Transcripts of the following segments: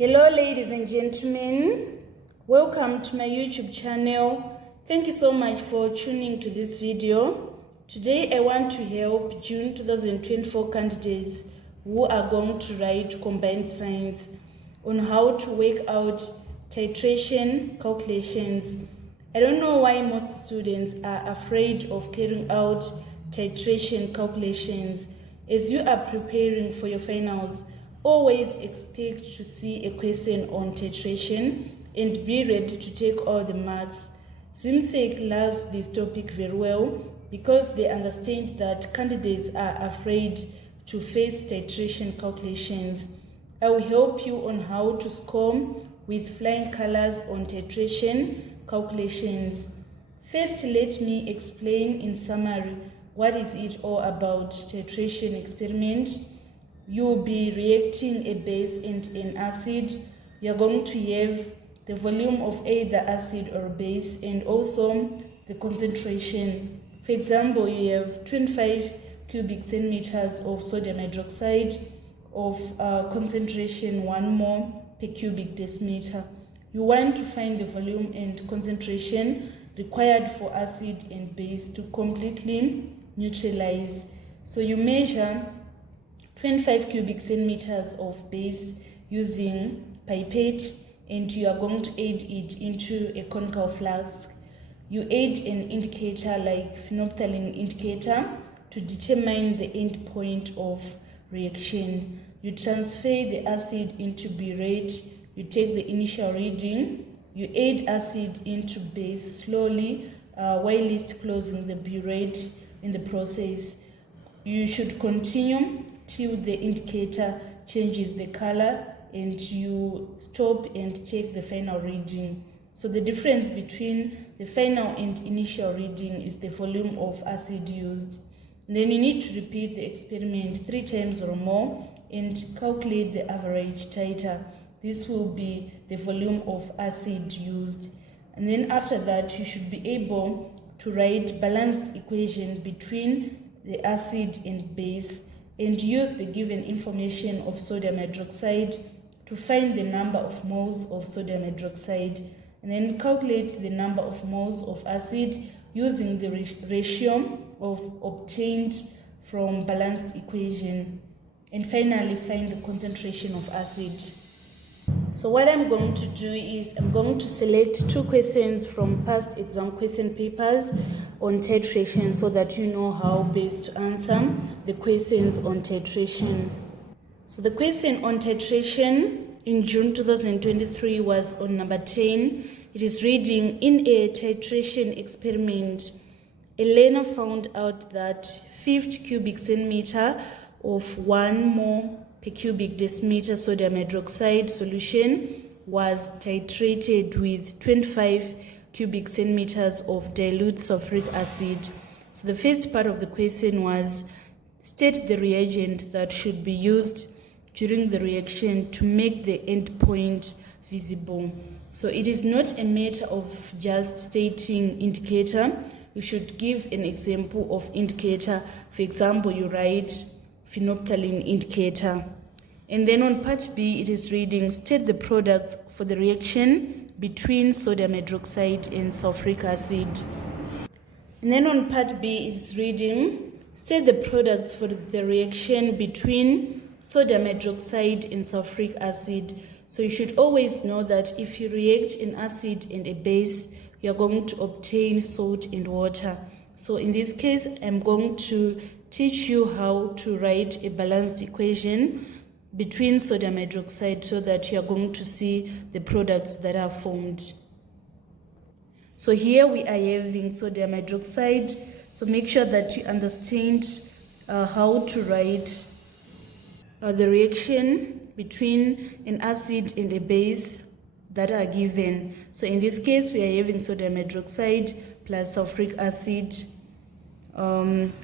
Hello ladies and gentlemen, welcome to my YouTube channel. Thank you so much for tuning to this video. Today I want to help June 2024 candidates who are going to write combined science on how to work out titration calculations. I don't know why most students are afraid of carrying out titration calculations. As you are preparing for your finals, always expect to see a question on titration and be ready to take all the marks. ZIMSEC loves this topic very well because they understand that candidates are afraid to face titration calculations. I will help you on how to score with flying colors on titration calculations. First, let me explain in summary what is it all about. Titration experiment. You'll be reacting a base and an acid. You're going to have the volume of either acid or base and also the concentration. For example, you have 25 cubic centimeters of sodium hydroxide of concentration 1 mole per cubic decimeter. You want to find the volume and concentration required for acid and base to completely neutralize. So you measure 25 cubic centimeters of base using pipette and you are going to add it into a conical flask. You add an indicator like phenolphthalein indicator to determine the end point of reaction. You transfer the acid into burette. You take the initial reading. You add acid into base slowly while closing the burette in the process. You should continue till the indicator changes the color and you stop and take the final reading. So the difference between the final and initial reading is the volume of acid used. And then you need to repeat the experiment 3 times or more and calculate the average titer. This will be the volume of acid used. And then after that, you should be able to write balanced equation between the acid and base and use the given information of sodium hydroxide to find the number of moles of sodium hydroxide, and then calculate the number of moles of acid using the ratio of obtained from balanced equation, and finally find the concentration of acid. So what I'm going to do is I'm going to select 2 questions from past exam question papers on titration so that you know how best to answer the questions on titration. So the question on titration in June 2023 was on number 10. It is reading, in a titration experiment, a learner found out that 50 cubic centimeter of 1 mole per cubic decimeter sodium hydroxide solution was titrated with 25 cubic centimeters of dilute sulfuric acid. So the first part of the question was, state the reagent that should be used during the reaction to make the end point visible. So it is not a matter of just stating indicator. You should give an example of indicator. For example, you write phenolphthalein indicator. And then on part B, it is reading, state the products for the reaction between sodium hydroxide and sulfuric acid. And then on part B, it is reading, state the products for the reaction between sodium hydroxide and sulfuric acid. So you should always know that if you react an acid and a base, you are going to obtain salt and water. So in this case, I'm going to teach you how to write a balanced equation between sodium hydroxide so that you are going to see the products that are formed. So here we are having sodium hydroxide. So make sure that you understand how to write the reaction between an acid and a base that are given. So in this case, we are having sodium hydroxide plus sulfuric acid.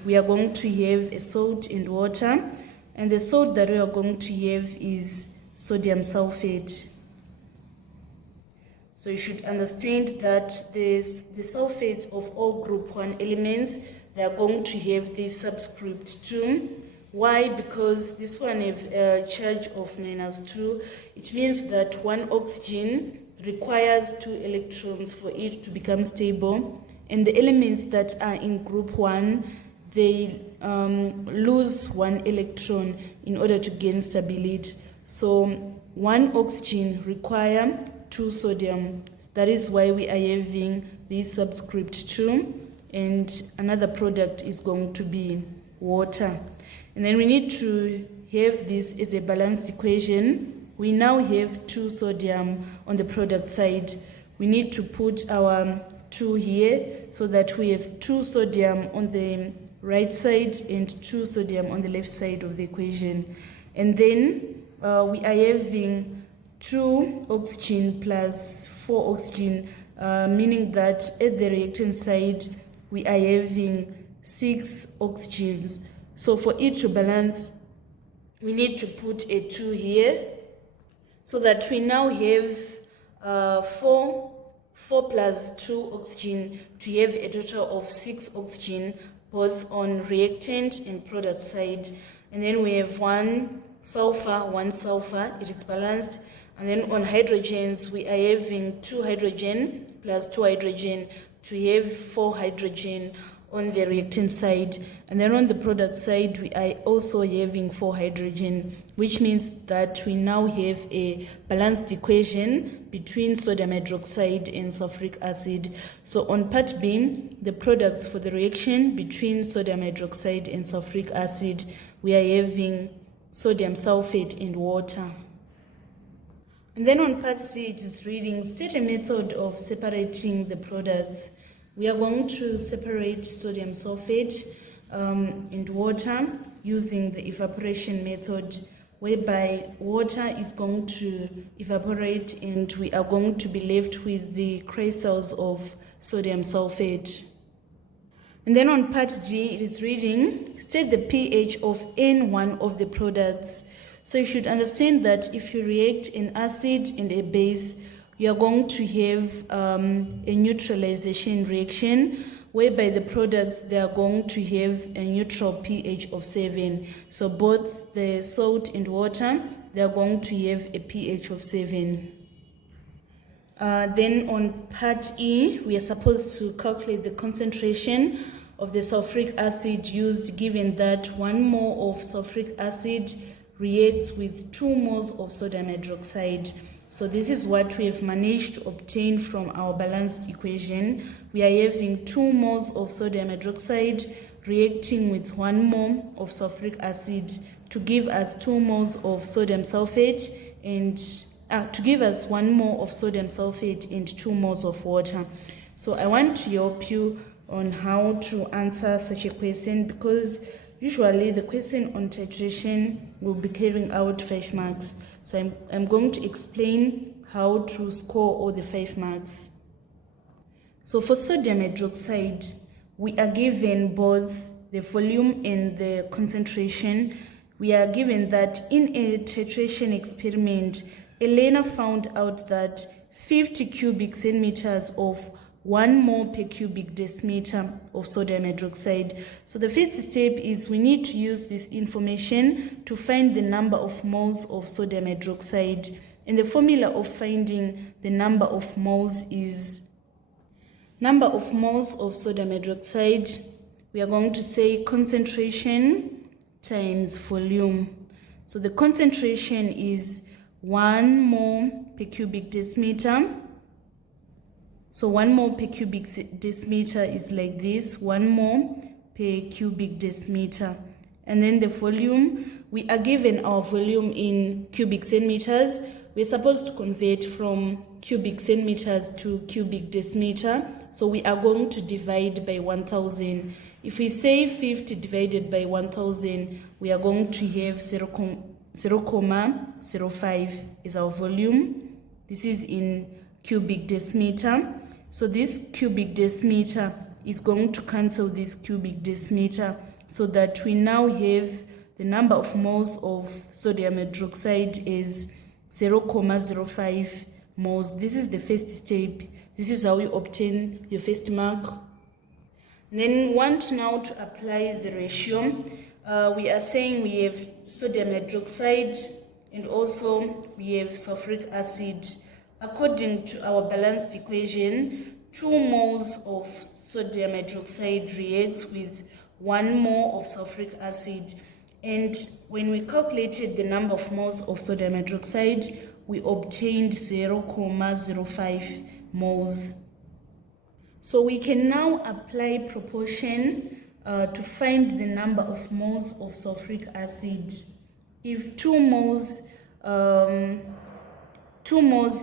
We are going to have a salt and water, and the salt that we are going to have is sodium sulfate. So you should understand that the sulfates of all group 1 elements, they are going to have this subscript 2, Why? Because this one have a charge of -2. It means that one oxygen requires 2 electrons for it to become stable, and the elements that are in group 1, they lose 1 electron in order to gain stability. So 1 oxygen require 2 sodium. That is why we are having this subscript 2, and another product is going to be water. And then we need to have this as a balanced equation. We now have 2 sodium on the product side. We need to put our 2 here so that we have 2 sodium on the right side and 2 sodium on the left side of the equation. And then we are having 2 oxygen plus 4 oxygen, meaning that at the reactant side we are having 6 oxygens. So for it to balance, we need to put a 2 here, so that we now have 4 plus 2 oxygen to have a total of 6 oxygen, both on reactant and product side. And then we have 1 sulfur, it is balanced. And then on hydrogens, we are having 2 hydrogen plus 2 hydrogen to have 4 hydrogen on the reactant side. And then on the product side, we are also having 4 hydrogen, which means that we now have a balanced equation between sodium hydroxide and sulfuric acid. So on part B, the products for the reaction between sodium hydroxide and sulfuric acid, we are having sodium sulfate and water. And then on part C, it is reading, state a method of separating the products. We are going to separate sodium sulfate and water using the evaporation method, whereby water is going to evaporate and we are going to be left with the crystals of sodium sulfate. And then on part D, it is reading, state the pH of any one of the products. So you should understand that if you react an acid and a base, you are going to have a neutralization reaction, whereby the products, they are going to have a neutral pH of 7. So both the salt and water, they are going to have a pH of 7. Then on part E, we are supposed to calculate the concentration of the sulfuric acid used, given that 1 mole of sulfuric acid reacts with 2 moles of sodium hydroxide. So this is what we have managed to obtain from our balanced equation. We are having 2 moles of sodium hydroxide reacting with 1 mole of sulfuric acid to give us 2 moles of sodium sulfate and to give us 1 mole of sodium sulfate and 2 moles of water. So I want to help you on how to answer such a question, because usually the question on titration will be carrying out 5 marks. So I'm going to explain how to score all the 5 marks. So for sodium hydroxide, we are given both the volume and the concentration. We are given that in a titration experiment, a learner found out that 50 cubic centimeters of 1 mole per cubic decimeter of sodium hydroxide. So the first step is we need to use this information to find the number of moles of sodium hydroxide. And the formula of finding the number of moles is number of moles of sodium hydroxide. We are going to say concentration times volume. So the concentration is 1 mole per cubic decimeter. So 1 mole per cubic decimeter is like this, 1 mole per cubic decimeter. And then the volume, we are given our volume in cubic centimeters. We're supposed to convert from cubic centimeters to cubic decimeter. So we are going to divide by 1000. If we say 50 divided by 1000, we are going to have 0.05 is our volume. This is in cubic decimeter. So this cubic decimeter is going to cancel this cubic decimeter, so that we now have the number of moles of sodium hydroxide is 0.05 moles. This is the first step. This is how you obtain your first mark. And then want now to apply the ratio. we are saying we have sodium hydroxide and also we have sulfuric acid. According to our balanced equation, 2 moles of sodium hydroxide reacts with 1 mole of sulfuric acid. And when we calculated the number of moles of sodium hydroxide, we obtained 0.05 moles. So we can now apply proportion to find the number of moles of sulfuric acid. If 2 moles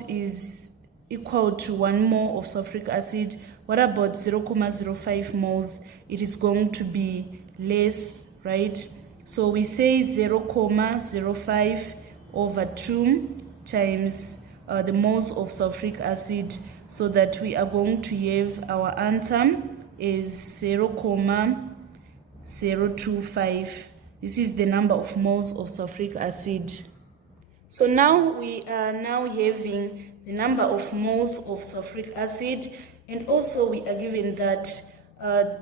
is equal to 1 mole of sulfuric acid, what about 0.05 moles? It is going to be less, right? So we say 0.05 over 2 times the moles of sulfuric acid, so that we are going to have our answer is 0.025. This is the number of moles of sulfuric acid. So now we are having the number of moles of sulfuric acid, and also we are given that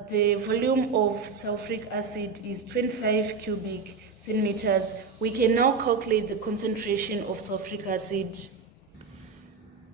the volume of sulfuric acid is 25 cubic centimeters. We can now calculate the concentration of sulfuric acid.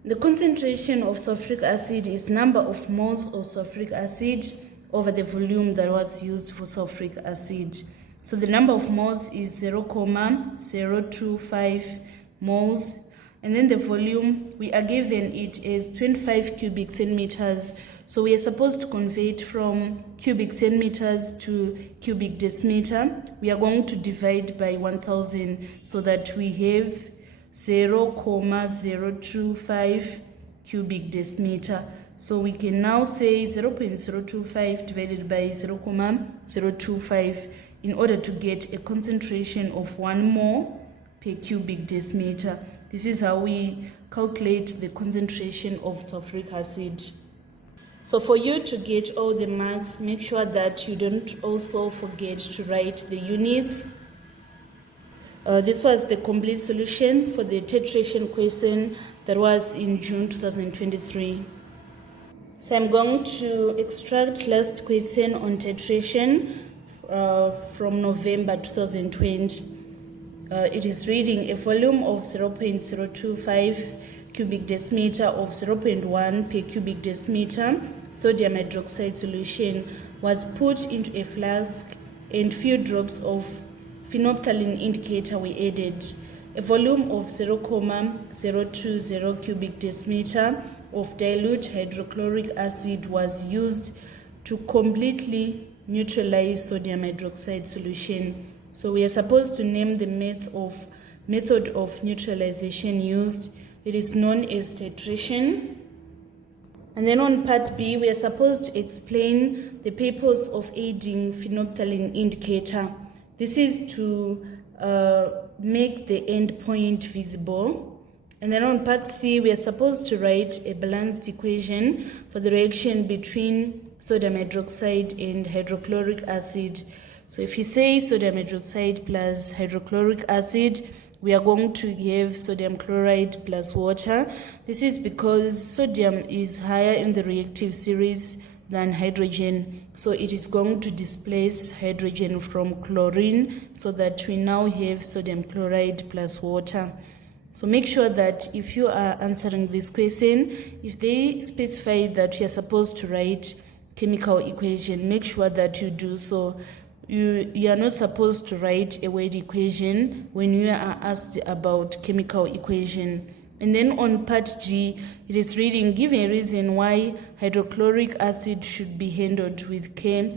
The concentration of sulfuric acid is number of moles of sulfuric acid over the volume that was used for sulfuric acid. So the number of moles is 0.025 moles, and then the volume, we are given it as 25 cubic centimeters. So we are supposed to convert from cubic centimeters to cubic decimeter. We are going to divide by 1000 so that we have 0.025 cubic decimeter. So we can now say 0.025 divided by 0.025 in order to get a concentration of 1 mole per cubic decimeter. This is how we calculate the concentration of sulfuric acid. So for you to get all the marks, make sure that you don't also forget to write the units. This was the complete solution for the titration question that was in June 2023. So I'm going to extract last question on titration from November 2020. It is reading a volume of 0.025 cubic decimeter of 0.1 per cubic decimeter sodium hydroxide solution was put into a flask, and few drops of phenolphthalein indicator were added. A volume of 0.020 cubic decimeter of dilute hydrochloric acid was used to completely neutralize sodium hydroxide solution. So we are supposed to name the method of neutralization used. It is known as titration. And then on part B, we are supposed to explain the purpose of adding phenolphthalein indicator. This is to make the end point visible. And then on part C, we are supposed to write a balanced equation for the reaction between sodium hydroxide and hydrochloric acid. So if you say sodium hydroxide plus hydrochloric acid, we are going to have sodium chloride plus water. This is because sodium is higher in the reactive series than hydrogen, so it is going to displace hydrogen from chlorine, so that we now have sodium chloride plus water. So make sure that if you are answering this question, if they specify that you are supposed to write chemical equation, make sure that you do so. You are not supposed to write a word equation when you are asked about chemical equation. And then on part G, it is reading, give a reason why hydrochloric acid should be handled with care.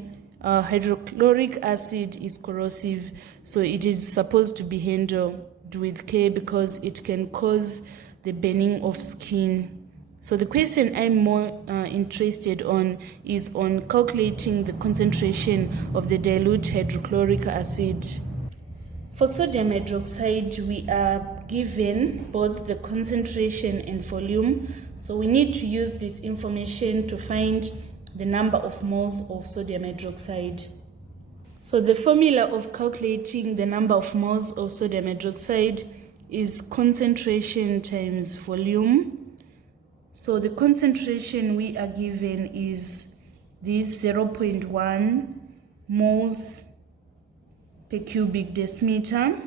Hydrochloric acid is corrosive, so it is supposed to be handled with care because it can cause the burning of skin. So the question I'm more interested on is on calculating the concentration of the dilute hydrochloric acid. For sodium hydroxide, we are given both the concentration and volume. So we need to use this information to find the number of moles of sodium hydroxide. So the formula of calculating the number of moles of sodium hydroxide is concentration times volume. So the concentration we are given is this 0.1 moles per cubic decimeter,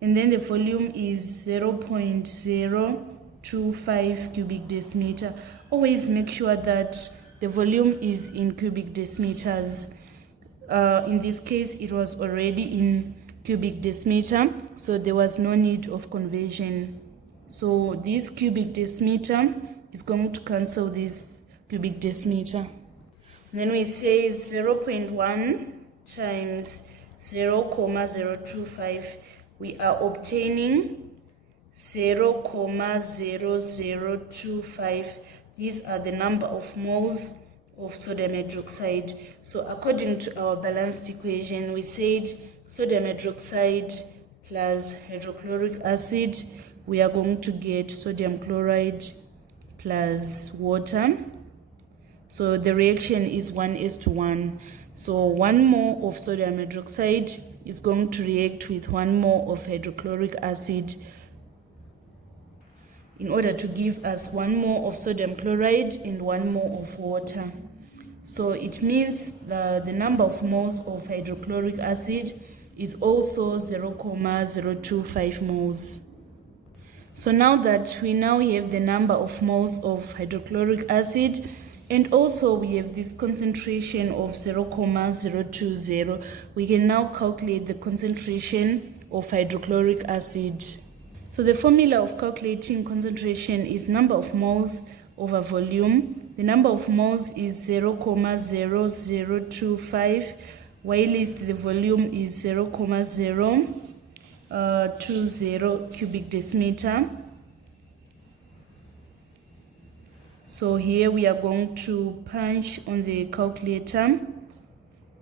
and then the volume is 0.025 cubic decimeter. Always make sure that the volume is in cubic decimeters. In this case, it was already in cubic decimeter, so there was no need of conversion. So this cubic decimeter is going to cancel this cubic decimeter. Then we say 0.1 times 0.025. We are obtaining 0.0025. These are the number of moles of sodium hydroxide. So according to our balanced equation, we said sodium hydroxide plus hydrochloric acid, we are going to get sodium chloride plus water. So the reaction is 1:1. So 1 mole of sodium hydroxide is going to react with 1 mole of hydrochloric acid in order to give us 1 mole of sodium chloride and 1 mole of water. So it means the number of moles of hydrochloric acid is also 0.025 moles. So now that we have the number of moles of hydrochloric acid, and also we have this concentration of 0.020, we can now calculate the concentration of hydrochloric acid. So the formula of calculating concentration is number of moles over volume. The number of moles is 0.0025, whilst the volume is 0.020 cubic decimeter. So here we are going to punch on the calculator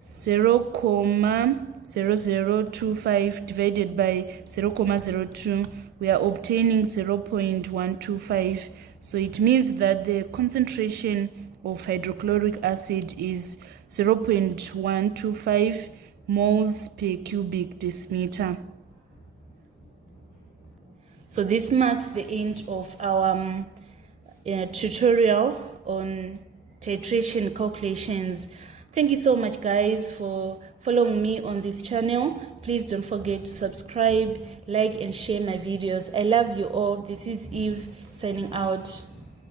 0.0025 divided by 0.02. We are obtaining 0.125. So it means that the concentration of hydrochloric acid is 0.125 moles per cubic decimeter. So this marks the end of our tutorial on titration calculations. Thank you so much, guys, for following me on this channel. Please don't forget to subscribe, like, and share my videos. I love you all. This is Eve signing out.